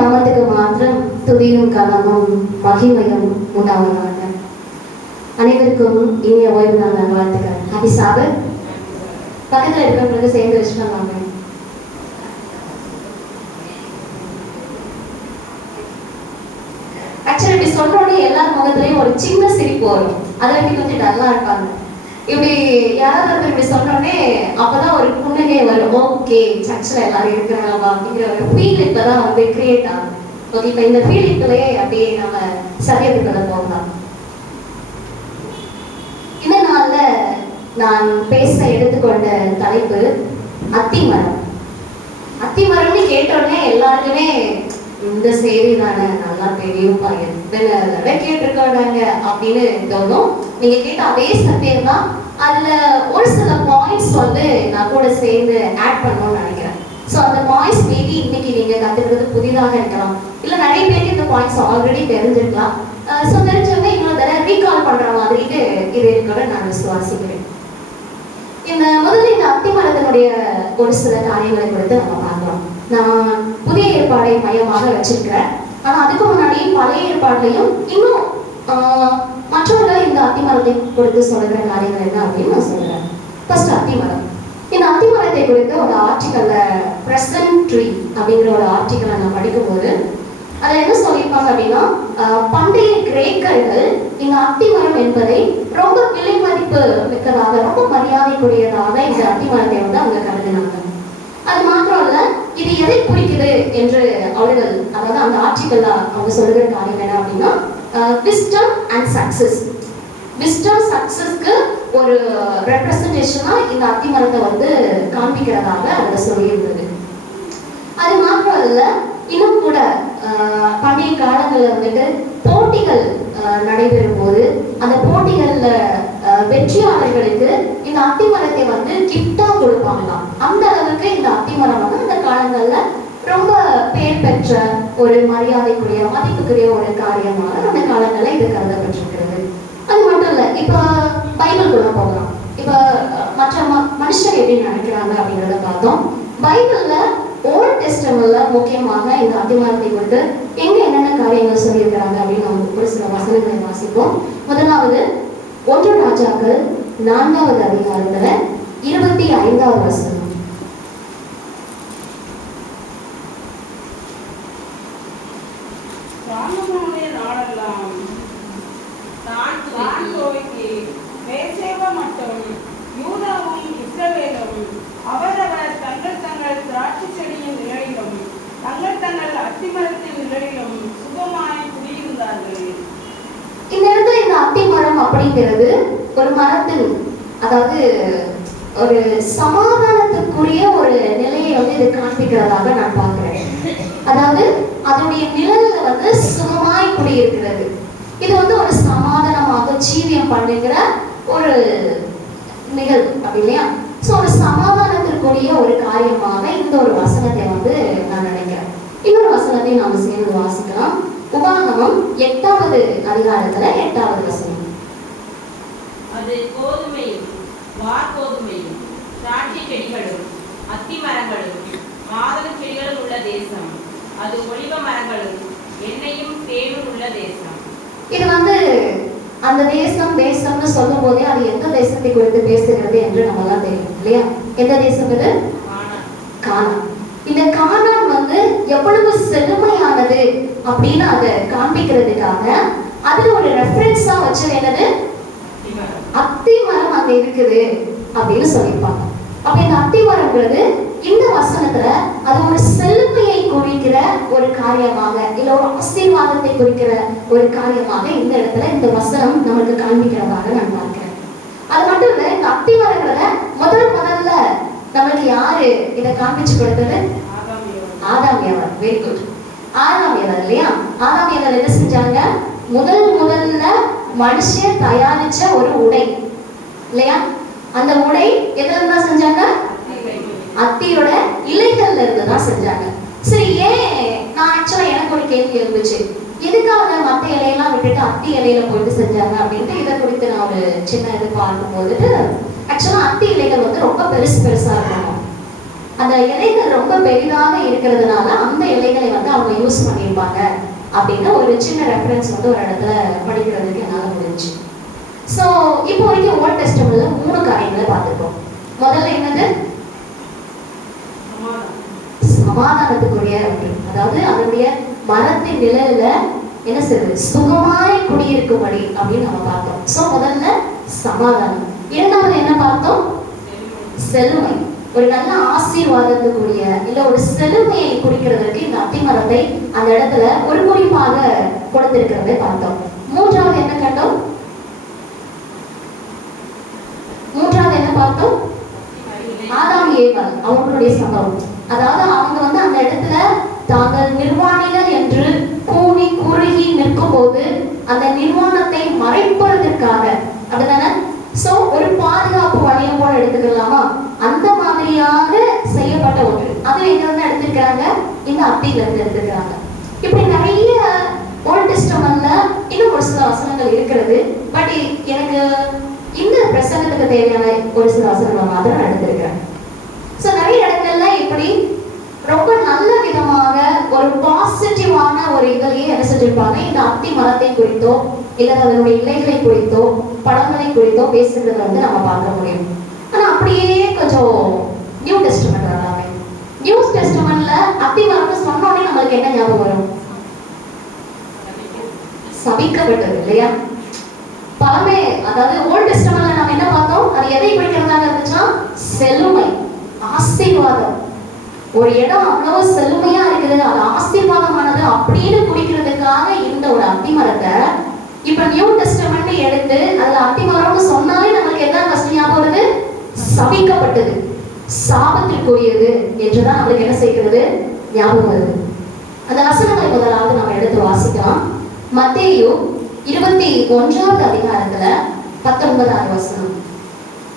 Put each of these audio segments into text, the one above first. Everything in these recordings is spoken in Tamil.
நாமத்துக்கு மாத்திரம் துதியும் கனமும் மகிமையும் உண்டாவதாக. அனைவருக்கும் இனிய ஓய்வு நாள் நல்வாழ்த்துக்கள். ஹாப்பி சாபத். பக்கத்தில் இருக்கிறவங்களுக்கு சேர்ந்து விஷ் பண்ணுவாங்க. ஆக்சுவலி இப்படி சொல்றோன்னே எல்லார் முகத்துலையும் ஒரு சின்ன சிரிப்பு வரும். அதில் கொஞ்சம் டல்லா இருப்பாங்க. இப்படி யாராவது இப்படி சொன்னோடனே அப்பதான் ஒரு புன்னகை வரும். ஓகே, சர்ச்சில் எல்லாரும் இருக்கிறாங்க அப்படிங்கிற ஒரு ஃபீல் இப்பதான் வந்து கிரியேட் ஆகும். ஓகே, இப்போ இந்த ஃபீலிங்லேயே அப்படியே நம்ம சரியத்துக்குள்ள போகலாம். இந்த நாள்ல நான் பேச எடுத்துக்கொண்ட தலைப்பு அத்திமரம். அத்திமரம்னு கேட்டோடனே எல்லாருக்குமே இந்த செய்தி தானே, நல்லா தெரியும்ப்பா, எத்தனை தடவை கேட்டிருக்காங்க அப்படின்னு தோணும். நீங்க கேட்ட அதே சத்தியம் தான். அதுல ஒரு சில பாயிண்ட்ஸ் வந்து நான் கூட சேர்ந்து ஆட் பண்ணணும்னு நினைக்கிறேன். ஸோ அந்த பாயிண்ட்ஸ் மேபி இன்னைக்கு நீங்க கத்துக்கிறது புதிதாக இருக்கலாம், இல்ல நிறைய பேருக்கு இந்த பாயிண்ட்ஸ் ஆல்ரெடி தெரிஞ்சிருக்கலாம். ஸோ தெரிஞ்சவங்க இன்னொரு தடவை ரீகால் பண்ற மாதிரி இது இருக்கிற நான் விசுவாசிக்கிறேன். இந்த முதல்ல இந்த அத்திமரத்தினுடைய ஒரு சில காரியங்களை குறித்து நம்ம பார்க்கலாம். நான் புதிய ஏற்பாடை மையமாக வச்சிருக்கிறேன். ஆனா அதுக்கு முன்னாடி பழைய ஏற்பாடுலையும் இன்னும் மற்றவர்கள் இந்த அத்திமரத்தை குறித்து சொல்லுகிற காரியங்கள் என்ன அப்படின்னு நான் சொல்றேன். ஃபர்ஸ்ட் அத்திமரம். இந்த அத்திமரத்தை குறித்து ஒரு ஆர்டிக்கல்ல பிரசன்ட் ட்ரீ அப்படிங்கிற ஒரு ஆர்டிக்கலை நான் படிக்கும்போது அதில் என்ன சொல்லியிருப்பாங்க அப்படின்னா, பண்டைய கிரேக்கர்கள் இந்த அத்திமரம் என்பதை ரொம்ப விலை மதிப்பு மிக்கதாக, ரொம்ப மரியாதைக்குரியதாக இந்த அத்திமரத்தை வந்து அவங்க கருதினாங்க. அது மாத்திரம் இல்ல, இது எதை குறிக்குது என்று அவர்கள், அதாவது அந்த ஆர்டிக்கல்ல அவங்க சொல்லுகிற காரியம் என்ன அப்படின்னா, விஸ்டம் அண்ட் சக்சஸ். விஸ்டம் சக்சஸ்க்கு ஒரு ரெப்ரசன்டேஷனா இந்த அத்திமரத்தை வந்து காண்பிக்கிறதாக அதில் சொல்லியிருந்தது. அது மாத்திரம் இல்ல, இன்னும் கூட பண்டைய காலங்களில் வந்துட்டு போட்டிகள் நடைபெறும் போது அந்த போட்டிகள்ல வெற்றியாளர்களுக்கு இந்த அத்திமரத்தை வந்து கிஃப்டா கொடுப்பாங்களாம். அந்த அளவுக்கு இந்த அத்திமரம் வந்து அந்த காலங்கள்ல ரொம்ப பெயர் பெற்ற ஒரு மரியாதைக்குரிய மதிப்புக்குரிய ஒரு காரியமாக அந்த காலங்கள்ல இது கருதப்பட்டிருக்கிறது. அது மட்டும் இல்ல, இப்ப பைபிள்குள்ள போகலாம். இப்ப மற்ற மனுஷர் எப்படி நினைக்கிறாங்க அப்படிங்கிறத பார்த்தோம். பைபிள்ல ஓல்ட் டெஸ்டமெண்ட்ல முக்கியமாக இந்த அத்திமரத்தை குறித்து எங்க என்னென்ன காரியங்கள் சொல்லியிருக்கிறாங்க அப்படின்னு நம்ம ஒரு சில வசனங்களை வாசிப்போம். முதலாவது 1 ராஜாக்கள் 4வது அதிகாரத்துல 25வது வசனம். அவரவர் தங்கள் தங்கள் திராட்சை செடியின் நிழலிலும் தங்கள் தங்கள் அத்திமரத்தின் நிழலிலும் சுகமாய் குடியிருந்தார்கள். இந்த இடத்துல இந்த அத்திமரம் அப்படிங்கிறது ஒரு மரத்தின், அதாவது ஒரு சமாதானத்துக்குரிய ஒரு நிலையை வந்து இது காண்பிக்கிறதாக நான் பார்க்கிறேன். அதாவது அதனுடைய நிழல்ல வந்து சுகமாய் குடியிருக்கிறது. இது வந்து ஒரு சமாதானமாக ஜீவியம் பண்ணுகிற ஒரு நிகழ்வு அப்படி இல்லையா? ஸோ ஒரு சமாதானத்திற்குரிய ஒரு காரியமாக இந்த ஒரு வசனத்தை வந்து நான் நினைக்கிறேன். இன்னொரு வசனத்தை நாம சேர்ந்து வாசிக்கலாம். உபாகமம் 8வது அதிகாரத்துல 8வது வசனம். அது கோதுமையும் வார்கோதுமையும் திராட்சை செடிகளும் அத்தி மரங்களும் மாதளம் செடிகளும் உள்ள தேசம். அது ஒலிவ மரங்களும் எண்ணெயும் தேனும் உள்ள தேசம். இது வந்து அந்த தேசம்னு சொல்லும் போதே அது எந்த தேசத்தை குறித்து பேசுகிறது என்று நம்மளாம் தெரியும் இல்லையா? எந்த தேசம் இது? கானான். இந்த கானான் வந்து எவ்வளவு செழுமையானது அப்படின்னு அதை காண்பிக்கிறதுக்காக அதுல ஒரு ரெஃபரன்ஸா வச்சு என்னது, அத்தி மரம் அங்க இருக்குது அப்படின்னு சொல்லியிருப்பாங்க. அப்ப இந்த அத்தி மரம்ங்கிறது இந்த வசனத்துல அது ஒரு செழுமையை குறிக்கிற ஒரு காரியமாக, இல்ல ஒரு ஆசீர்வாதத்தை குறிக்கிற ஒரு காரியமாக இந்த இடத்துல இந்த வசனம் நமக்கு காண்பிக்கிறதாக நான் பார்க்கிறேன். அது மட்டும் இல்ல, இந்த அத்தி மரங்களை முதல்ல நமக்கு யாரு இதை காண்பிச்சு கொடுத்தது? ஆதாம் ஏவாள். Very good. ஆதாம் ஏவாள் இல்லையா? ஆதாம் ஏவாள் என்ன செஞ்சாங்க? முதல்ல மனுஷன் தயாரிச்ச ஒரு உடை இல்லையா? அந்த உடை எதுல இருந்தா செஞ்சாங்க? அத்தியோட இலைகள்ல இருந்து தான் செஞ்சாங்க. சரி, ஏன் நான் ஆக்சுவலா எனக்கு ஒரு கேள்வி இருந்துச்சு, எதுக்காக மத்த இலையெல்லாம் விட்டுட்டு அத்தி இலையில போயிட்டு செஞ்சாங்க அப்படின்ட்டு இதை குறித்து நான் ஒரு சின்ன இது பார்க்கும் போது, ஆக்சுவலா அத்தி இலைகள் வந்து ரொம்ப பெருசா இருக்கணும். அந்த இலைகள் ரொம்ப பெரிதாக இருக்கிறதுனால அந்த இலைகளை வந்து அவங்க யூஸ் பண்ணியிருப்பாங்க அப்படின்னு ஒரு சின்ன ரெஃபரன்ஸ் வந்து ஒரு இடத்துல படிக்கிறதுக்கு என்னால் முடிஞ்சு. ஸோ இப்போ வரைக்கும் ஓல்ட் டெஸ்டமெண்ட்ல 3 காரியங்களை பார்த்துருக்கோம். முதல்ல என்னது? சமாதானத்துக்குரிய ஒன்று. அதாவது அதனுடைய மரத்தின் நிழல்ல என்ன செய்யுது? சுகமாய் குடியிருக்கும்படி அப்படின்னு நம்ம பார்த்தோம். ஸோ முதல்ல சமாதானம். இரண்டாவது என்ன பார்த்தோம்? செழுமை. ஒரு நல்ல ஆசீர்வாதத்துக்குரிய இல்ல ஒரு செழுமையை குறிக்கிறதுக்கு இந்த அத்தி மரத்தை அந்த இடத்துல ஒரு குறிப்பாக கொடுத்திருக்கிறதை பார்த்தோம். மூன்றாவது என்ன கண்டோம்? மூன்றாவது என்ன பார்த்தோம்? ஆதாம் ஏவாள் அவங்களுடைய சம்பவம். அதாவது அவங்க வந்து அந்த இடத்துல தாங்கள் நிர்வாணிகள் என்று கூனி குறுகி நிற்கும் போது அந்த நிர்வாணத்தை மறைப்பதற்காக அப்படிதானே. சோ ஒரு பாதுகாப்பு வளையம் போல எடுத்துக்கலாமா? அந்த மாதிரியாக செய்யப்பட்ட ஒன்று. அது எங்க இருந்து எடுத்திருக்கிறாங்க? இந்த அத்தியில இருந்து எடுத்திருக்கிறாங்க. இப்படி நிறைய ஓல்ட் டெஸ்டமெண்ட்ல இன்னும் ஒரு சில வசனங்கள் இருக்கிறது. பட் எனக்கு இந்த பிரசங்கத்துக்கு தேவையான ஒரு சில வசனங்கள் மாத்திரம் எடுத்திருக்கிறேன். ஸோ நிறைய இடங்கள்ல இப்படி ரொம்ப நல்ல விதமாக ஒரு பாசிட்டிவான ஒரு இதிலேயே என்ன செஞ்சிருப்பாங்க? இந்த அத்தி மரத்தை குறித்தோ இல்ல அதனுடைய இலைகளை குறித்தோ பழங்களை குறித்தோ பேசுறதை வந்து நம்ம பார்க்க முடியும். ஆனா அப்படியே கொஞ்சம் நியூ டெஸ்டமெண்ட் வரலாமே. நியூ டெஸ்டமெண்ட்ல அத்தி மரம்னு சொன்னோடனே நம்மளுக்கு என்ன ஞாபகம் வரும்? சபிக்கப்பட்டது இல்லையா? பழமே அதாவது ஓல்ட் டெஸ்டமெண்ட்ல நம்ம என்ன பார்த்தோம்? அது எதை குறிக்கிறதாக இருந்துச்சா? செழுமை, ஆசீர்வாதம். ஒரு இடம் அவ்வளவு செழுமையா இருக்குது, அது ஆசீர்வாதமானது அப்படின்னு குறிக்கிறதுக்காக இருந்த ஒரு அத்தி மரத்தை இப்ப நியூ டெஸ்டமெண்ட் எடுத்து அதுல அத்தி மரம்னு சொன்னாலே நம்மளுக்கு என்ன ஃபர்ஸ்ட் ஞாபகம் வருது? சபிக்கப்பட்டது, சாபத்திற்குரியது என்றுதான் நம்மளுக்கு என்ன செய்கிறது? ஞாபகம் வருது. அந்த வசனங்களை முதலாவது நம்ம எடுத்து வாசிக்கலாம். மத்தேயு 21வது அதிகாரத்துல 19வது வசனம்.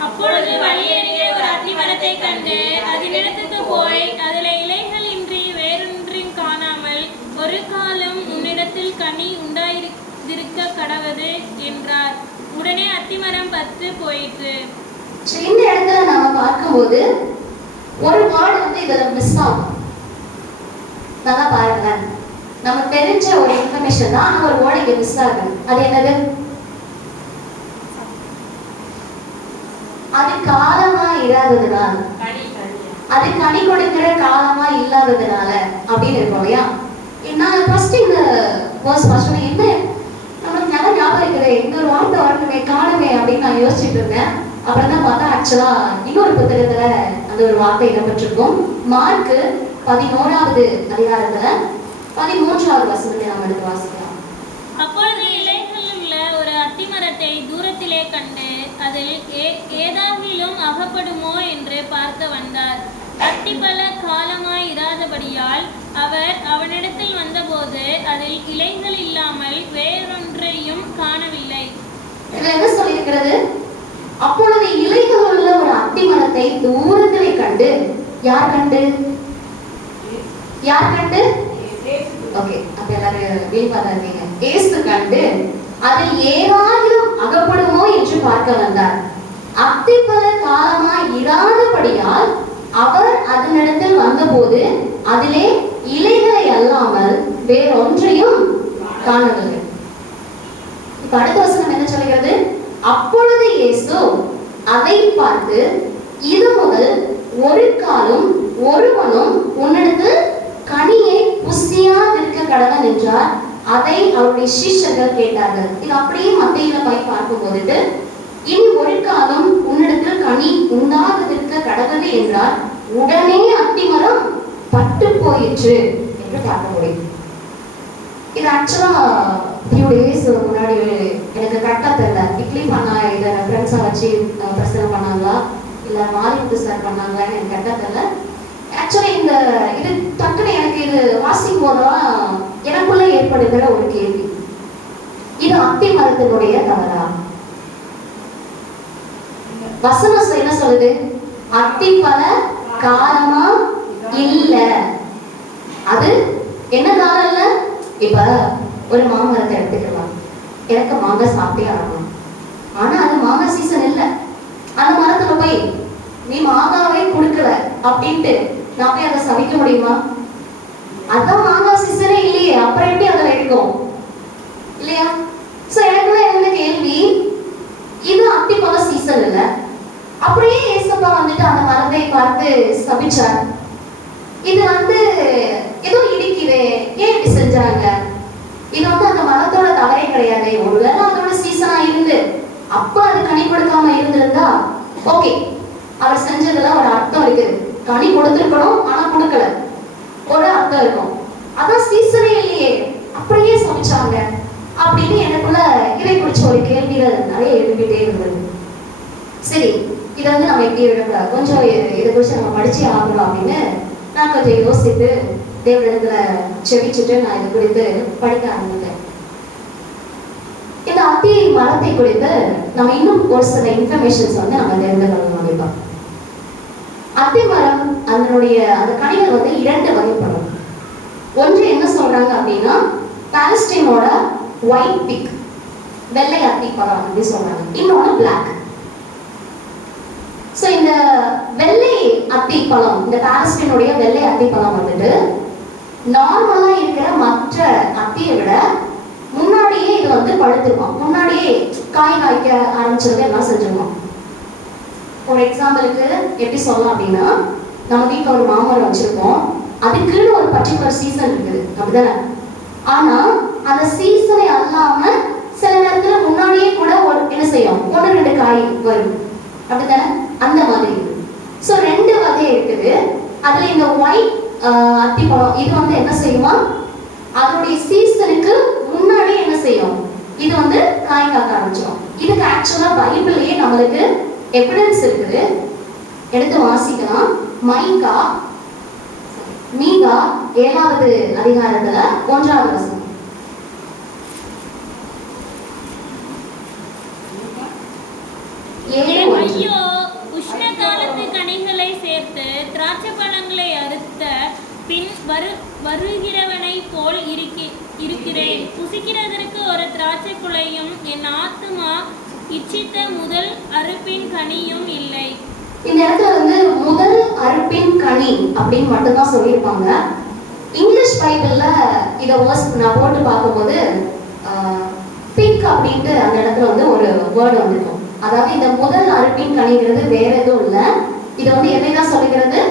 அப்பொழுது வழியருகே ஒரு அத்தி மரத்தை கண்டு அதனிடத்துக்கு போய் அதில் இலைகள் இன்றி வேறொன்றையும் காணாமல் ஒரு காலம் உன்னிடத்தில் கனி உண்டாயிருக்க கடவது என்றார். உடனே அத்திமரம் பத்து போயிற்று. இந்த இடத்துல நாம பார்க்கும்போது ஒரு வேர்டு வந்து இதுல மிஸ் ஆகும். நல்லா பாருங்களேன். நம்ம தெரிஞ்ச ஒரு இன்ஃபர்மேஷன் தான் ஒரு வேர்டு இங்க மிஸ் ஆகுது. அது என்னது? அது காலமா இல்லாததுனால, அது கனி கொடுக்கிற காலமா இல்லாததுனால அப்படின்னு இருக்கும் இல்லையா? நான் ஃபர்ஸ்ட் இந்த வேர்ஸ் ஃபர்ஸ்ட் என்ன நம்மளுக்கு நல்லா ஞாபகம் இருக்குது, இன்னொரு வார்த்தை வரணுமே காணுமே அப்படின்னு நான் யோசிச்சுட்டு இருந்தேன். அப்புறம் தான் பார்த்தா ஆக்சுவலா இன்னொரு புத்தகத்துல அந்த ஒரு வார்த்தை இடம்பெற்றிருக்கும். மார்க் 11வது அதிகாரத்துல 13வது வசனத்தை நாம் எடுத்து வாசிக்கலாம். அப்பொழுது இலைகள் உள்ள ஒரு அத்தி மரத்தை தூரத்திலே கண்டு அதில் ஏதாகிலும் அகப்படுமோ என்று பார்க்க வந்தார். அத்தி பல காலமாய் இராதபடியால் அவர் அவனிடத்தில் வந்தபோது அதில் இலைகள் இல்லாமல் வேறொன்றையும் காணவில்லை. இதுல என்ன சொல்லியிருக்கிறது? அப்பொழுது இலைகள் உள்ள ஒரு அத்தி மரத்தை தூரத்திலே கண்டு, யார் கண்டு? யார் கண்டு? ஓகே, அப்ப எல்லாரும் வீழ்பாதாதீங்க. இயேசு கண்டு அதில் ஏதாகிலும் அகப்படுமோ என்று பார்க்க வந்தார். அத்தி பல காலமாய் இராதபடியால் அவர் அதனிடத்தில் வந்தபோது அதிலே இலைகளை அல்லாமல் வேறொன்றையும் காணவில்லை. இப்ப அடுத்த வசனம் என்ன சொல்கிறது? அப்பொழுது இயேசு அதை பார்த்து, இது முதல் ஒரு காலும் ஒருவனும் உன்னிடத்தில் கனியை புசியாதிருக்க கடவன் என்றார். அதை அவருடைய சீஷர்கள் கேட்டார்கள். இது அப்படியே மத்தேயுல போய் பார்க்கும்போது, இனி ஒரு காலம் உன்னிடத்தில் கனி உண்டாதிருக்க கடவது என்றார். உடனே அத்திமரம் பட்டு போயிற்று என்று பார்க்க முடியும். இது ஆக்சுவலா ஃபியூ டேஸ் முன்னாடி எனக்கு கரெக்டா தெரியல. இட்லி பண்ணா இதை ரெஃபரன்ஸா வச்சு பிரச்சனை பண்ணாங்களா இல்ல மாரிமுத்து சார் பண்ணாங்களான்னு எனக்கு கரெக்டா தெரியல. ஆக்சுவலி இந்த இது டக்குன்னு எனக்கு இது வாசிக்கும் போதுதான் எனக்குள்ள ஏற்படுகிற ஒரு கேள்வி, இது அத்தி மரத்தினுடைய தவறா? வசனம் என்ன சொல்லுது? அத்தி பல காலமா இல்ல. அது என்ன காலம் இல்ல? இப்ப ஒரு மாமரத்தை எடுத்துக்கலாம். எனக்கு மாங்காய் சாப்பிட்டே ஆகணும், ஆனா அது மாங்காய் சீசன் இல்ல. அந்த மரத்துல போய் நீ மாங்காவே கொடுக்கல, அப்படின்ட்டு நான் போய் அதை சமைக்க முடியுமா? அதான் மாங்காய் சீசனே இல்லையே, அப்புறம் எப்படி அதில் இருக்கும் இல்லையா? ஸோ எனக்குள்ள என்ன கேள்வி, இது அத்திப்பழ சீசன் இல்லை, அப்படியே ஏசப்பா வந்துட்டு அந்த மரத்தை பார்த்து சபிச்சார். இது வந்து ஏதோ இடிக்குது, ஏன் இப்படி செஞ்சாங்க? இது வந்து அந்த மரத்தோட தவறே கிடையாது. ஒருவேளை அதோட சீசனா இருந்து அப்ப அது கனி கொடுக்காம இருந்திருந்தா ஓகே, அவர் செஞ்சதுல ஒரு அர்த்தம் இருக்குது. கனி கொடுத்துருக்கணும், ஆனா கொடுக்கல, ஒரு அர்த்தம் இருக்கும். அதான் சீசனே இல்லையே, அப்படியே சமைச்சாங்க அப்படின்னு எனக்குள்ள இதை குறிச்ச ஒரு கேள்விகள் நிறைய எழுப்பிட்டே இருந்தது. சரி, இதை வந்து நம்ம எப்படி விடக்கூடாது, கொஞ்சம் இதை குறிச்சு நம்ம படிச்சே ஆகணும் அப்படின்னு நான் கொஞ்சம் யோசித்து தேவனிடத்துல செவிச்சுட்டு நான் இது குறித்து படிக்க ஆரம்பித்தேன். இந்த அத்தி மரத்தை குறித்து நம்ம இன்னும் ஒரு சில இன்ஃபர்மேஷன்ஸ் வந்து நம்ம தெரிந்து கொள்ளணும். கண்டிப்பா அத்தி மரம் அதனுடைய அந்த கனிகள் வந்து 2 வகைப்படும். ஒன்று என்ன சொல்றாங்க அப்படின்னா பாலஸ்டீனோட ஒயிட் பிக், வெள்ளை அத்தி பழம் அப்படின்னு சொல்றாங்க. இன்னொன்று பிளாக். ஸோ இந்த வெள்ளை அத்தி பழம், இந்த பாலஸ்டீனுடைய வெள்ளை அத்தி பழம் வந்துட்டு நார்மலா இருக்கிற மற்ற அத்தியை விட முன்னாடியே இது வந்து பழுத்துருக்கும், முன்னாடியே காய் காய்க்க ஆரம்பிச்சது எல்லாம் செஞ்சிருக்கோம். ஒரு எக்ஸாம்பிளுக்கு எப்படி சொல்லலாம் அப்படின்னா, நம்ம வீட்டில் ஒரு மாமரம் வச்சிருக்கோம், அதுக்குன்னு ஒரு பர்டிகுலர் சீசன் இருக்குது அப்படிதானே? ஆனா அந்த சீசனை அல்லாம சில நேரத்துல முன்னாடியே கூட ஒரு என்ன செய்யும், 1-2 காய் வரும் அப்படித்தானே? அந்த மாதிரி. ஸோ 2 வகை இருக்குது. அதுல இந்த ஒயிட் அத்திப்பழம் இது வந்து என்ன செய்யுமா, அதனுடைய சீசனுக்கு முன்னாடி என்ன செய்யும், இது வந்து காய் காக்க ஆரம்பிச்சிடும். இதுக்கு ஆக்சுவலா பைபிள்லயே நம்மளுக்கு எவிடன்ஸ் இருக்குது, எடுத்து வாசிக்கலாம். மீகா 7வது அதிகாரத்துல 1வது வசனம். ஐயோ, உஷ்ண காலத்து கனிகளை சேர்த்து திராட்சை பழங்களை அறுத்த பின் வருகிறவனை போல் இருக்கிறேன். புசிக்கிறதற்கு ஒரு திராட்சை குலையும் என் ஆத்துமா இச்சித்த முதல் அறுப்பின் கனியும் இல்லை. இந்த இடத்துல வந்து முதல் அறுப்பின் கனி அப்படின்னு மட்டும்தான் சொல்லியிருப்பாங்க. இங்கிலீஷ் பைபிள்ல இதை வேர்ஸ் நான் போட்டு பார்க்கும்போது பிக் அப்படின்ட்டு அந்த இடத்துல வந்து ஒரு வேர்டு வந்திருக்கும். அதாவது இந்த முதல் அறுப்பின் கனிங்கிறது வேற எதுவும் இல்லை, இது வந்து எதை தான் சொல்லுகிறது,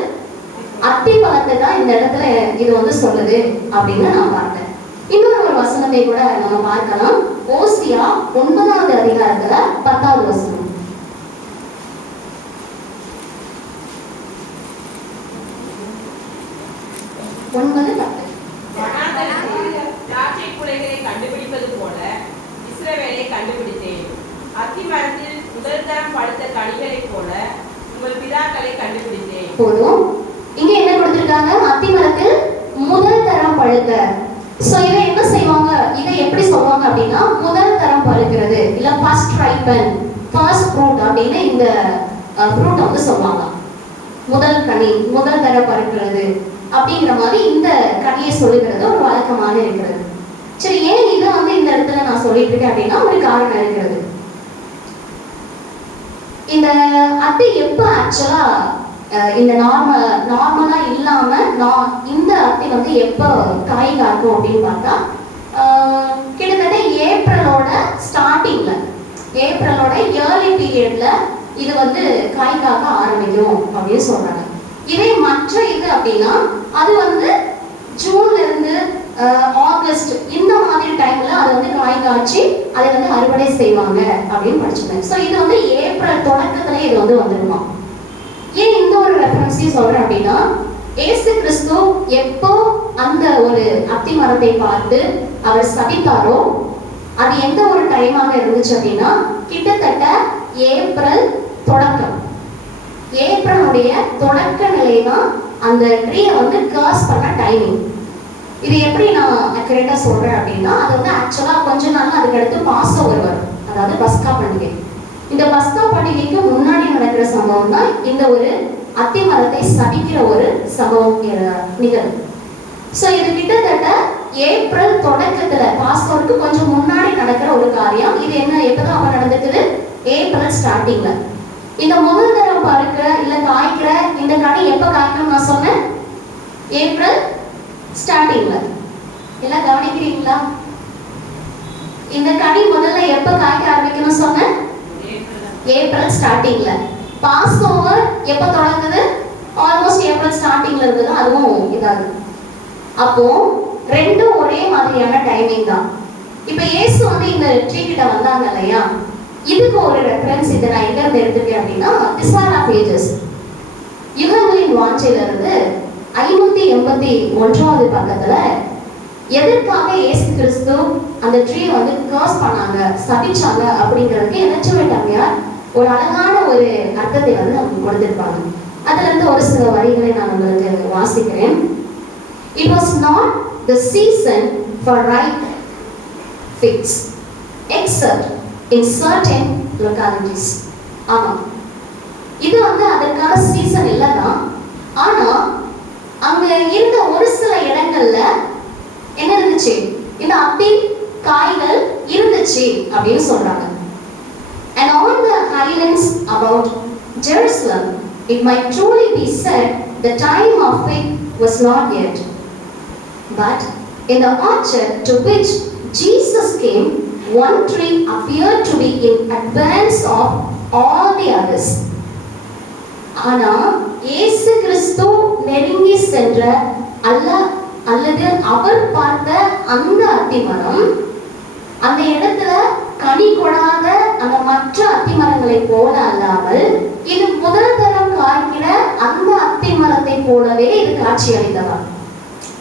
அத்தி பழத்தை தான் இந்த இடத்துல இது வந்து சொல்லுது அப்படின்னு நான் பார்த்தேன். இன்னொரு வசனத்தை கூட நம்ம பார்க்கலாம். ஓசியா 9வது அதிகாரத்துல 10வது வசனம். திராட்சை குலைகளை கண்டுபிடிப்பது போல இஸ்ரவேலை கண்டுபிடித்தேன். அத்தி மரத்தில் முதல் தரம் பழுத்த கனிகளை போல உங்கள் பிதாக்களை கண்டுபிடித்தேன். போதும். இங்க என்ன கொடுத்திருக்காங்க, அத்தி மரத்தில் முதல் தரம் பழுத்த. சோ இதை என்ன செய்வாங்க, இதை எப்படி சொல்லுவாங்க அப்படின்னா முதல் தரம் பழுக்கிறது, இல்ல ஃபர்ஸ்ட் ரைப்பன், ஃபர்ஸ்ட் ஃப்ரூட் அப்படின்னு இந்த ஃப்ரூட் வந்து சொல்லுவாங்க. முதல் கனி, முதல் தரம் பழுக்கிறது அப்படிங்கிற மாதிரி இந்த கனியை சொல்லுகிறது ஒரு வழக்கமாக இருக்கிறது. சரி, ஏன் இதை வந்து இந்த இடத்துல நான் சொல்லிட்டு இருக்கேன் அப்படின்னா ஒரு காரணம் இருக்கிறது. இந்த அத்தி எப்ப ஆக்சுவலா இந்த நார்மலா இல்லாம இந்த அத்தி வந்து எப்ப காய் காக்கும் அப்படின்னு பார்த்தா கிட்டத்தட்ட ஏப்ரலோட ஸ்டார்டிங்ல, ஏப்ரலோட ஏர்லி பீரியட்ல இது வந்து காய் காக்க ஆரம்பிக்கும் அப்படின்னு சொல்றாங்க. இதே மற்ற இது அப்படின்னா அது வந்து ஜூன்ல இருந்து ஆகஸ்ட் இந்த மாதிரி டைம்ல அதை வந்து காய் காய்ச்சி அதை வந்து அறுவடை செய்வாங்க அப்படின்னு படிச்சுட்டேன். ஸோ இது வந்து ஏப்ரல் தொடக்கத்துல இது வந்து வந்துருமா. ஏன் இந்த ஒரு ரெஃபரன்ஸையும் சொல்றேன் அப்படின்னா, ஏசு கிறிஸ்து எப்போ அந்த ஒரு அத்தி மரத்தை பார்த்து அவர் சபித்தாரோ அது எந்த ஒரு டைமாக இருந்துச்சு அப்படின்னா கிட்டத்தட்ட ஏப்ரல் தொடக்கம், ஏப்ரலுடைய தொடக்க நிலை தான் அந்த ட்ரீயை வந்து கர்ஸ் பண்ண டைமிங். இது எப்படி நான் அக்யூரேட்டா சொல்றேன் அப்படின்னா, அது வந்து ஆக்சுவலா கொஞ்ச நாள் அதுக்கு அடுத்து பாஸ் ஓவர் வரும், அதாவது பஸ்கா பண்டிகை. இந்த பஸ்கா பண்டிகைக்கு முன்னாடி நடக்கிற சம்பவம் தான் இந்த ஒரு அத்தி மரத்தை சபிக்கிற ஒரு சம்பவம் நிகழும். ஸோ இது கிட்டத்தட்ட ஏப்ரல் தொடக்கத்துல பாஸ்கோருக்கு கொஞ்சம் முன்னாடி நடக்கிற ஒரு காரியம். இது என்ன எப்பதான் அவன் நடந்துக்குது, ஏப்ரல் ஸ்டார்டிங்ல. இந்த முதல் தரம் பழுக்கிற இல்ல காய்க்கிற இந்த கனி எப்ப காய்க்கணும் நான் சொன்னேன்? ஏப்ரல் ஸ்டார்டிங்ல. எல்லாம் கவனிக்கிறீங்களா? இந்த கனி முதல்ல எப்ப காய்க்க ஆரம்பிக்கணும் சொன்னேன்? ஏப்ரல் ஸ்டார்டிங்ல. பாஸ் ஓவர் எப்ப தொடங்குது? ஆல்மோஸ்ட் ஏப்ரல் ஸ்டார்டிங்ல இருந்தது, அதுவும் இதாகுது. அப்போ ரெண்டும் ஒரே மாதிரியான டைமிங் தான். இப்ப இயேசு வந்து இந்த ட்ரீ கிட்ட வந்தாங்க இல்லையா, இதுக்கு ஒரு ரெஃபரன்ஸ் இதை நான் எங்க இருந்து எடுத்துக்கேன் அப்படின்னா, டிசைர் ஆஃப் ஏஜஸ் யுகங்களின் வாஞ்சையில இருந்து 581வது பக்கத்துல எதற்காக இயேசு கிறிஸ்து அந்த ட்ரீ வந்து கர்ஸ் பண்ணாங்க, சபிச்சாங்க அப்படிங்கிறதுக்கு எலெக்ட்ரிவேட் அம்மையார் ஒரு அழகான ஒரு அர்த்தத்தை வந்து நமக்கு கொடுத்திருப்பாங்க. அதுல இருந்து ஒரு சில வரிகளை நான் உங்களுக்கு வாசிக்கிறேன். It was not the season for ripe figs except in certain localities. ஆமா, இது வந்து அதற்கான சீசன் இல்லதான். ஆனா அங்க இருந்த ஒரு சில இடங்கள்ல என்ன இருந்துச்சு? இந்த அத்தி காய்கள் இருந்துச்சு அப்படின்னு சொல்றாங்க. And on the highlands about Jerusalem it might truly be said the time of fig was not yet. But in the orchard to which Jesus came, one tree appeared to be in advance of all the others. ஆனா இயேசு கிறிஸ்து நெருங்கி சென்ற அல்லது அவர் பார்த்த அந்த அத்திமரம் அந்த இடத்துல கனி கொடாத அந்த மற்ற அத்திமரங்களை போல அல்லாமல் இது முதல் தரம் காய்க்கிற அந்த அத்திமரத்தை போலவே இது காட்சி அளித்ததா?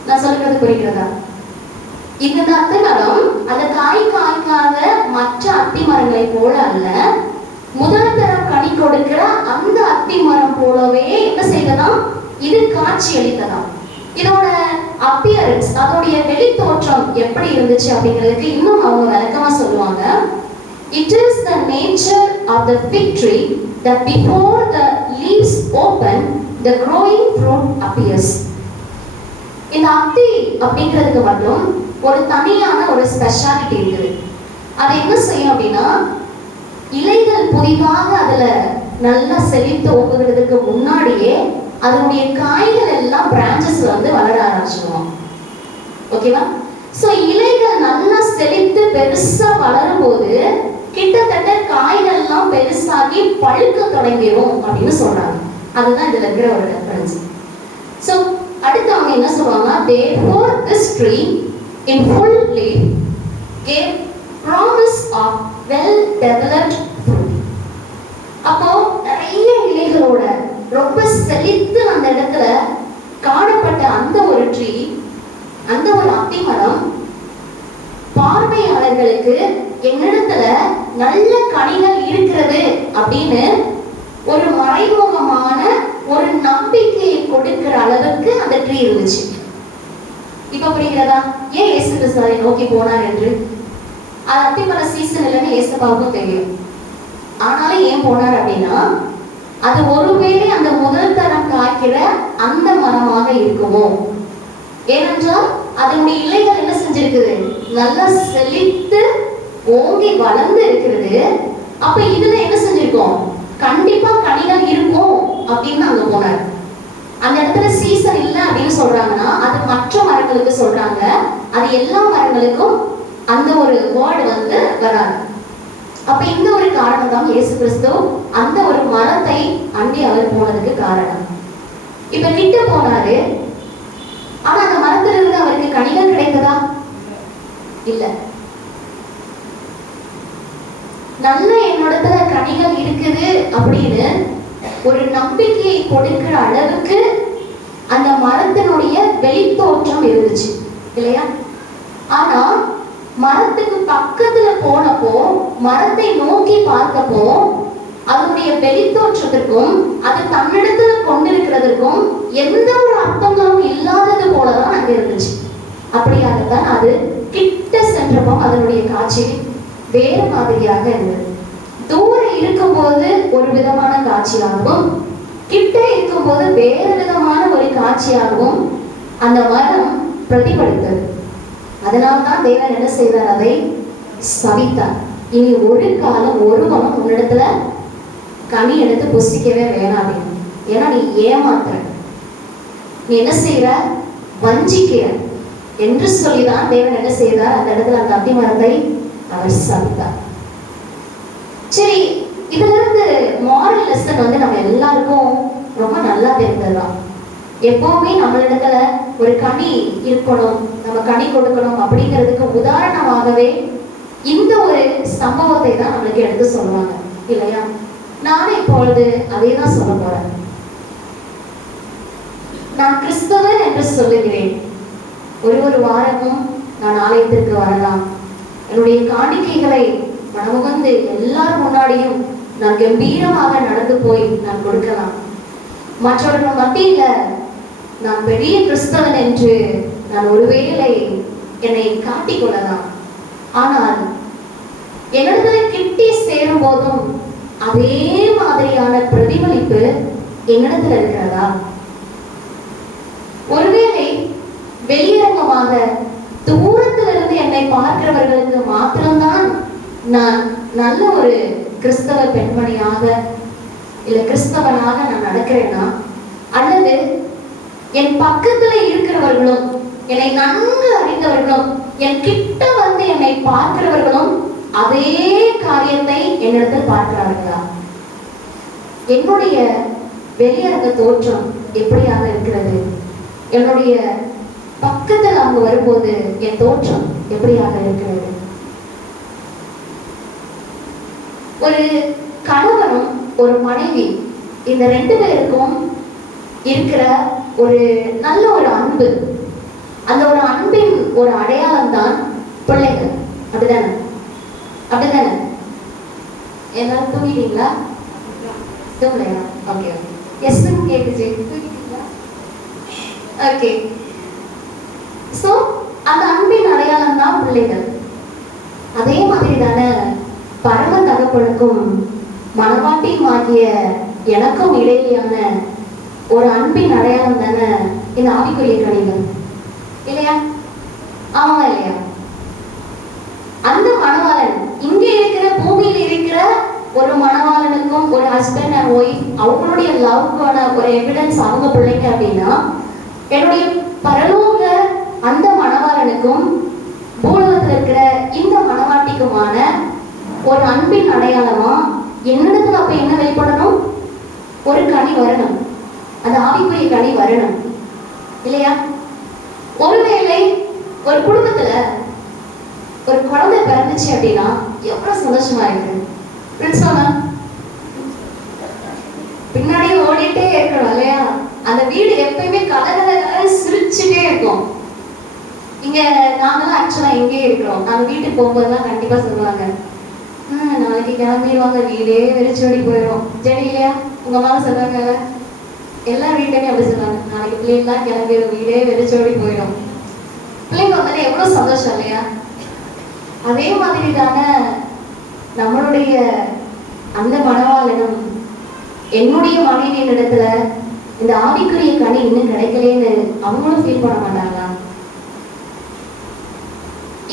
நான் சொல்றது புரிகிறதா? இந்த அத்திமரம் அந்த காய் காய்க்காத மற்ற அத்திமரங்களை போல அல்ல, முதல் தரம் கனி கொடுக்கிற அந்த அத்திமரம் போலவே என்ன செய்ததாம்? இது காட்சி அளித்ததாம். இதோட அப்பியரன்ஸ், அதோடைய வெளி தோற்றம் எப்படி இருந்துச்சு அப்படிங்கிறதுக்கு இன்னும் அவங்க விளக்கமா சொல்லுவாங்க. It is the nature of the fig tree that before the leaves open, the growing fruit appears. இந்த அத்தி அப்படிங்கிறதுக்கு மட்டும் ஒரு தனியான ஒரு ஸ்பெஷாலிட்டி இருக்குது. அது என்ன செய்யும் அப்படின்னா, இலைகள் புதிதாக அதுல நல்லா செழித்து ஓங்குகிறதுக்கு முன்னாடியே அதனுடைய காய்கள் எல்லாம் பிரான்ச்சஸ்ல வந்து வளர ஆரம்பிச்சிடுவோம். ஓகேவா? சோ இலைகள் நல்லா செழித்து பெருசா வளரும் போது கிட்டத்தட்ட காய்கள் எல்லாம் பெருசாகி பழுக்க தொடங்கிடும் அப்படின்னு சொல்றாங்க. அதுதான் இதுல இருக்கிற ஒரு ரெஃபரன்ஸ். சோ அடுத்து அவங்க என்ன சொல்றாங்க? Therefore this tree in full leaf gave promise of well developed fruit. அப்போ நிறைய இலைகளோட ரொம்ப செழித்து அந்த இடத்துல காணப்பட்ட அந்த ஒரு ட்ரீ, அந்த ஒரு அத்திமரம் பார்வையாளர்களுக்கு என்னிடத்துல நல்ல கனிகள் இருக்கிறது அப்படின்னு ஒரு மறைமுகமான ஒரு நம்பிக்கையை கொடுக்கிற அளவுக்கு அந்த ட்ரீ இருந்துச்சு. இப்ப புரிகிறதா ஏன் இயேசு கிறிஸ்துவை நோக்கி போனார் என்று? அது அத்திமர சீசன் இல்லைன்னு இயேசுவுக்கும் தெரியும். ஆனாலும் ஏன் போனார் அப்படின்னா, அது ஒருவேளை அந்த முதல் தரம் காய்க்கிற அந்த மரமாக இருக்குமோ? ஏனென்றால் அதனுடைய இலைகள் என்ன செஞ்சிருக்குது? நல்லா செழித்து ஓங்கி வளர்ந்து இருக்கிறது. அப்ப இதுல என்ன செஞ்சிருக்கோம்? கண்டிப்பா கனிகள் இருக்கும் அப்படின்னு அங்க போனார். அந்த இடத்துல சீசன் இல்ல அப்படின்னு சொல்றாங்கன்னா அது மற்ற மரங்களுக்கு சொல்றாங்க, அது எல்லா மரங்களுக்கும் அந்த ஒரு வேர்டு வந்து வராது. அப்ப இந்த ஒரு காரணம் தான் இயேசு கிறிஸ்து அந்த ஒரு மரத்தை அண்டி அவர் போனதுக்கு காரணம். இப்ப கிட்ட போனாரு, ஆனா அந்த மரத்துல இருந்து அவருக்கு கனிகள் கிடைத்ததா? இல்ல. நல்ல என்னோடத்துல கனிகள் இருக்குது அப்படின்னு ஒரு நம்பிக்கையை கொடுக்கிற அளவுக்கு அந்த மரத்தினுடைய வெளித்தோற்றம் இருந்துச்சு இல்லையா? ஆனா மரத்துக்கு பக்கத்துல போனப்போ, மரத்தை நோக்கி பார்த்தப்போ, அதனுடைய வெளித்தோற்றத்திற்கும் அது தன்னிடத்துல கொண்டிருக்கிறதுக்கும் எந்த ஒரு அர்த்தங்களும் இல்லாதது போலதான் அங்க இருந்துச்சு. அப்படியாகத்தான் அது கிட்ட சென்றப்போ அதனுடைய காட்சி வேறு மாதிரியாக இருந்தது. தூரம் இருக்கும்போது ஒரு விதமான காட்சியாகவும், கிட்ட இருக்கும்போது வேறு விதமான ஒரு காட்சியாகவும் அந்த மரம் பிரதிபலித்தது. அதனால்தான் தேவன் என்ன செய்தார்? அதை சபித்தார். இனி ஒரு காலம் ஒருவனும் உன்னிடத்துல கனி எடுத்து புசிக்கவே வேணாம். ஏன்னா நீ ஏமாத்துற, நீ என்ன செய்யற, வஞ்சிக்கிற என்று சொல்லிதான் தேவன் என்ன செய்தார், அந்த இடத்துல அந்த அத்தி மரத்தை அவர் சபித்தார். சரி, இதுல இருந்து மாரல் லெசன் வந்து நம்ம எல்லாருக்கும் ரொம்ப நல்லா தெரிஞ்சதுதான். எப்பவுமே நம்மளிடத்துல ஒரு கனி இருக்கணும், நம்ம கனி கொடுக்கணும் அப்படிங்கிறதுக்கு உதாரணமாகவே இந்த ஒரு சம்பவத்தை தான் நம்மளுக்கு எடுத்து சொல்லுவாங்க இல்லையா? நானும் இப்பொழுது அதே தான் சொல்ல போறேன். நான் கிறிஸ்தவன் என்று சொல்லுகிறேன். ஒரு வாரமும் நான் ஆலயத்திற்கு வரலாம், என்னுடைய காணிக்கைகளை மனமுகந்து எல்லாரும் முன்னாடியும் நான் கம்பீரமாக நடந்து போய் நான் கொடுக்கலாம். மற்றவர்கள் மத்தியில நான் பெரிய கிறிஸ்தவன் என்று நான் ஒருவேளை என்னை காட்டிக் கொள்ளலாம். ஆனால் என்னிடத்துல கிட்டி சேரும் போதும் அதே மாதிரியான பிரதிபலிப்பு என்னிடத்துல இருக்கிறதா? ஒருவேளை வெளியரங்கமாக தூரத்திலிருந்து என்னை பார்க்கிறவர்களுக்கு மாத்திரம்தான் நான் நல்ல ஒரு கிறிஸ்தவ பெண்மணியாக இல்ல கிறிஸ்தவனாக நான் நடக்கிறேன்னா, அல்லது என் பக்கத்துல இருக்கிறவர்களும் என்னை நன்கு அறிந்தவர்களும் என் கிட்ட வந்து என்னை பார்க்கிறவர்களும் அதே காரியத்தை என்னிடத்தில் பார்க்கிறார்களா? என்னுடைய வெளியரங்க தோற்றம் எப்படியாக இருக்கிறது? என்னுடைய பக்கத்தில் அங்கு வரும்போது என் தோற்றம் எப்படியாக இருக்கிறது? ஒரு கணவனும் ஒரு மனைவி, இந்த ரெண்டு பேருக்கும் இருக்கிற ஒரு நல்ல ஒரு அன்பு, அந்த ஒரு அன்பின் ஒரு அடையாளம் தான் பிள்ளைகள். அப்படிதானே? அப்படிதானே? எல்லாரும் தூங்கிட்டீங்களா? தூங்கலையா? ஓகே ஓகே, எஸ் கேட்டுச்சு. ஓகே, சோ அந்த அன்பின் அடையாளம் தான் பிள்ளைகள். அதே மாதிரி தானே பரம தகப்பனுக்கும் மனவாட்டியும் ஆகிய எனக்கும் இடையிலான ஒரு அன்பின் அடையாளம் தானே இந்த ஆவிக்குரிய கனிகள் இல்லையா? ஆமா இல்லையா? அந்த மணவாளன், இங்க இருக்கிற பூமியில் இருக்கிற ஒரு மணவாளனுக்கும் ஒரு ஹஸ்பண்ட் அண்ட் ஒய்ஃப் அவங்களுடைய லவ்க்கான ஒரு எவிடன்ஸ் அவங்க பிள்ளைங்க அப்படின்னா, என்னுடைய பரலோக அந்த மணவாளனுக்கும் பூலோகத்தில் இருக்கிற இந்த மணவாட்டிக்குமான ஒரு அன்பின் அடையாளமா என்னிடத்துல அப்ப என்ன வெளிப்படணும்? ஒரு கனி வரணும், அந்த ஆவிக்குரிய கனி வரணும் இல்லையா? ஒருவேளை ஒரு குடும்பத்துல ஒரு குழந்தை பிறந்துச்சு அப்படின்னா எவ்வளவு சந்தோஷமா இருக்கு. பின்னாடியே ஓடிட்டே இருக்கணும் இல்லையா? அந்த வீடு எப்பயுமே கலகல சிரிச்சுட்டே இருக்கும். இங்க நாங்கெல்லாம் ஆக்சுவலா எங்கே இருக்கிறோம், நாங்க வீட்டுக்கு போகும்போதெல்லாம் கண்டிப்பா சொல்லுவாங்க, நாளைக்கு கிளம்பிடுவாங்க, வீடே வெறிச்சோடி போயிடும். சரி இல்லையா? உங்க அம்மா சொல்றாங்க, எல்லா வீட்டையுமே அப்படி சொல்லுவாங்க, நாளைக்கு பிள்ளைங்கலாம் கிளம்பிடும், வீடே வெறிச்சோடி போயிடும். பிள்ளைங்க வந்தாலே எவ்வளவு சந்தோஷம் இல்லையா? அதே மாதிரி தானே நம்மளுடைய அந்த மணவாளனும் என்னுடைய மனைவியின் இடத்துல இந்த ஆவிக்குரிய கனி இன்னும் கிடைக்கலன்னு அவங்களும் ஃபீல் பண்ண மாட்டாங்களா?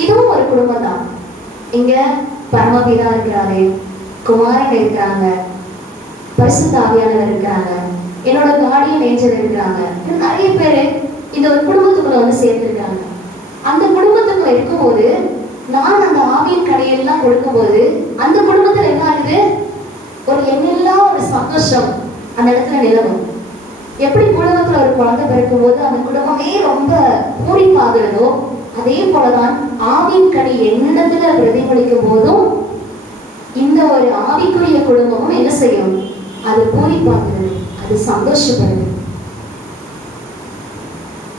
இதுவும் ஒரு குடும்பம் தான். இங்க பரமபிதா இருக்கிறாரு, குமாரன் இருக்கிறாங்க, பரிசுத்த ஆவியானவர் இருக்கிறாங்க, என்னோட கார்டியன் ஏஞ்சல் இருக்கிறாங்க. நிறைய பேரு இந்த ஒரு குடும்பத்துக்குள்ள வந்து சேர்த்திருக்காங்க. அந்த குடும்பத்துக்குள்ள இருக்கும்போது நான் அந்த ஆவியின் கடையெல்லாம் கொடுக்கும்போது அந்த குடும்பத்துல என்ன ஆகுது? ஒரு எண்ணெல்லாம் ஒரு சந்தோஷம் அந்த இடத்துல நிலவும். எப்படி குடும்பத்துல ஒரு குழந்தை பிறக்கும் போது அந்த குடும்பமே ரொம்ப பூரிப்பாகிறதோ, அதே போலதான் ஆவியின் கனி என்னிடத்துல பிரதிபலிக்கும் போதும் இந்த ஒரு ஆவிக்குரிய குடும்பமும் என்ன செய்யும்? அது பூரிப்பாகிறது, அது சந்தோஷப்படுது.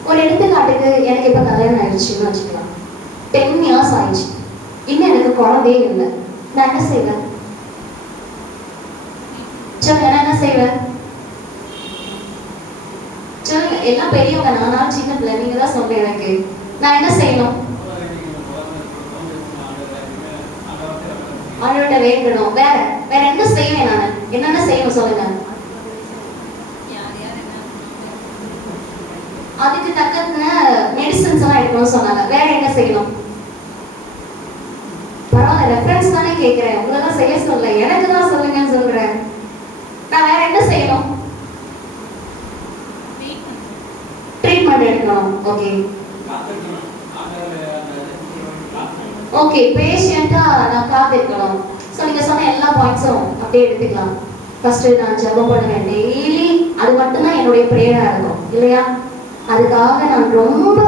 ஒரு எடுத்துக்காட்டுக்கு, எனக்கு இப்ப கல்யாணம் ஆயிடுச்சுன்னு வச்சுக்கலாம், 10 years ஆயிடுச்சு, இன்னும் எனக்கு குழந்தையே இல்லை. நான் என்ன செய்வேன் சொல்லுங்க? நான் என்ன செய்வேன் சொல்லுங்க? எல்லாம் பெரியவங்க, நானும் சின்ன பிள்ளை, நீங்க தான் சொல்றேன். எனக்கு நான் என்ன செய்யணும்? அவனோட வேண்டணும். வேற வேற என்ன செய்வேன்? நான் என்னென்ன செய்யணும் சொல்லுங்க? அதுக்கு தக்க மெடிசன்ஸ் எல்லாம் எடுக்கணும்னு சொன்னாங்க. வேற என்ன செய்யணும்? பரவாயில்ல, ரெஃபரன்ஸ் தானே கேட்கிறேன், உங்களெல்லாம் செய்ய சொல்ல, எனக்கு தான் சொல்லுங்கன்னு சொல்றேன். ஓகே ஓகே, பேஷியண்டா நான் காத்திருக்கணும். ஸோ நீங்க சொன்ன எல்லா பாயிண்ட்ஸும் அப்படியே எடுத்துக்கலாம். ஃபர்ஸ்ட் நான் ஜெபம் பண்ணுவேன் டெய்லி. அது மட்டும்தான் என்னுடைய ப்ரேயரா இருக்கும் இல்லையா? அதுக்காக நான் ரொம்ப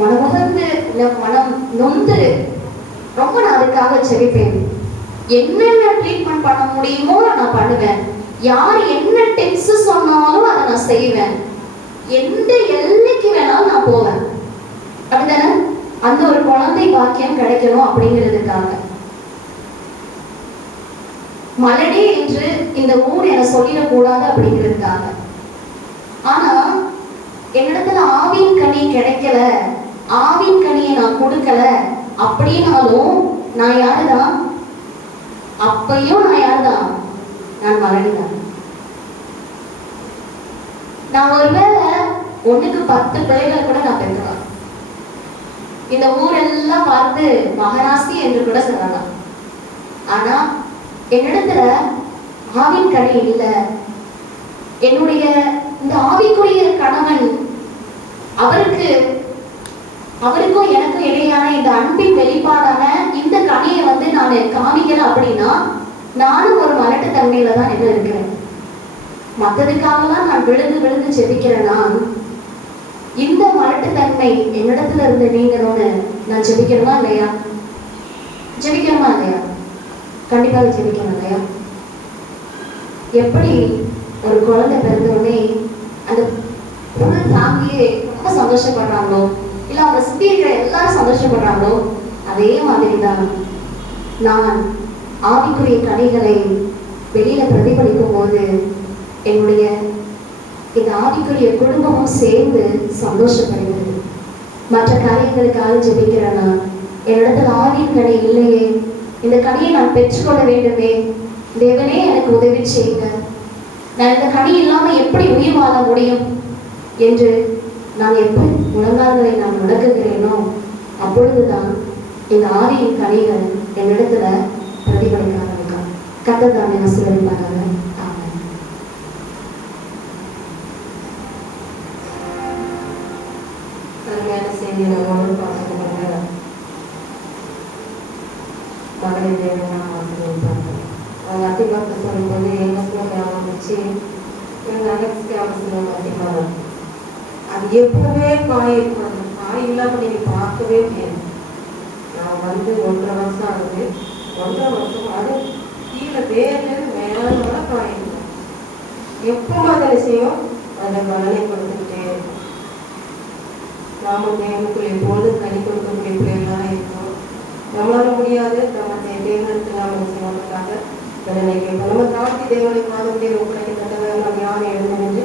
மனமுகந்து இல்லை மனம் நொந்து ரொம்ப நான் அதுக்காக செபிப்பேன். என்னென்ன ட்ரீட்மெண்ட் பண்ண முடியுமோ நான் பண்ணுவேன். யார் என்ன டிப்ஸ் சொன்னாலும் அதை நான் செய்வேன். எந்த எல்லைக்கு வேணாலும் நான் போவேன். அப்படித்தானே? அந்த ஒரு குழந்தை பாக்கியம் கிடைக்கணும் அப்படிங்கிறதுக்காக. மலடி என்று இந்த ஊர் என சொல்லிடக்கூடாது அப்படிங்கிறதுக்காக. ஆனா என்னிடத்துல ஆவின் கனி கிடைக்கல, ஆவின் கனியை நான் கொடுக்கல அப்படின்னாலும் நான் யாருதான்? அப்பையும் நான் யாருதான்? நான் மலடிதான். நான் ஒருவேளை 1க்கு 10 பிள்ளைகள் கூட நான் பெற்றலாம். இந்த ஊரெல்லாம் பார்த்து மகராசி என்று கூட சொல்லலாம். ஆனா என்னிடத்துல ஆவின் கனி இல்லை. என்னுடைய இந்த ஆவிக்குரிய கணவன் அவருக்கும் எனக்கும் இடையான இந்த அன்பின் வெளிப்பாடான இந்த கனியை நான் காமிக்கிறேன் அப்படின்னா நானும் ஒரு மலட்டு தன்மையில தான் என்ன இருக்கிறேன். மற்றதுக்காகலாம் நான் விழுந்து விழுந்து செபிக்கிறேன்னா இந்த மலட்டுத்தன்மை என்னிடத்துல இருந்து நீங்கணும்னு நான் ஜெபிக்கணுமா இல்லையா? ஜெபிக்கணுமா இல்லையா? கண்டிப்பாக ஜெபிக்கணும் இல்லையா? எப்படி ஒரு குழந்தை பிறந்தோடனே அந்த ஃபுல் ஃபேமிலியே ரொம்ப சந்தோஷப்படுறாங்களோ, இல்லை அவங்க சுற்றி இருக்கிற எல்லாரும் சந்தோஷப்படுறாங்களோ, அதே மாதிரி தான் நான் ஆவிக்குரிய கனிகளை வெளியில பிரதிபலிக்கும் போது என்னுடைய இந்த ஆவிக்குரிய குடும்பமும் சேர்ந்து சந்தோஷப்படுகிறது. மற்ற காரியங்களுக்காக ஜெபிக்கிறேன்னா என்னிடத்துல ஆவியின் கனி இல்லையே, இந்த கனியை நான் பெற்றுக்கொள்ள வேண்டுமே, தேவனே எனக்கு உதவி செய்யுங்க, நான் இந்த கனி இல்லாம எப்படி உயிர் வாழ முடியும் என்று நான் எப்படி முழங்கால்களை நான் முடக்குகிறேனோ அப்பொழுதுதான் இந்த ஆவியின் கனிகள் என்னிடத்துல பிரதிபலிக்க ஆரம்பிக்கும். கர்த்தர் தாமே ஆசீர்வதிப்பாராக. ஆமென். அருமையான செய்தியை நம்மோடு பார்த்துக்கொண்டு மகளிர் தேவனா ஆசீர்வதிப்பார்கள். அவங்க அத்திபார்த்து சொல்லும்போது எங்கள் ஸ்கூல் ஞாபகம் வச்சு எங்கள் அனெக்ஸ் கேம்பஸில் அத்திபாரம் அது எப்பவுமே காய் இருக்கும். காய் இல்லாமல் நீங்கள் பார்க்கவே முடியாது. நான் 1.5 வருஷம் ஆகுது. 1.5 வருஷம் அது கீழே வேர்லேருந்து மேலே காய் இருக்கும். எப்பவும் அதை செய்யும், அதை பலனை கொடுத்துக்கிட்டே இருக்கும். நாம தேவனுக்குள் எப்பொழுதும் கனி கொடுக்கக்கூடிய பிள்ளைகளாக இருக்கும். நம்மளால முடியாது, நம்ம தேவனுக்கு நாம் செய்வதற்காக பலனை கேட்போம். நம்ம தாழ்த்தி தேவனை பாதத்தை ஒப்படைக்கப்பட்டவர் நாம் யார் எழுந்து நின்று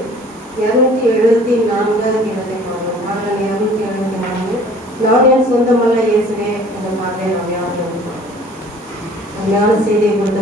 274 கீழத்தை பாடுவோம். பாடல் 274. நான் என் சொந்தமல்ல இயேசுவே என்ற பாடலை நாம் யாரும் அருமையான செய்தியை கொடுத்த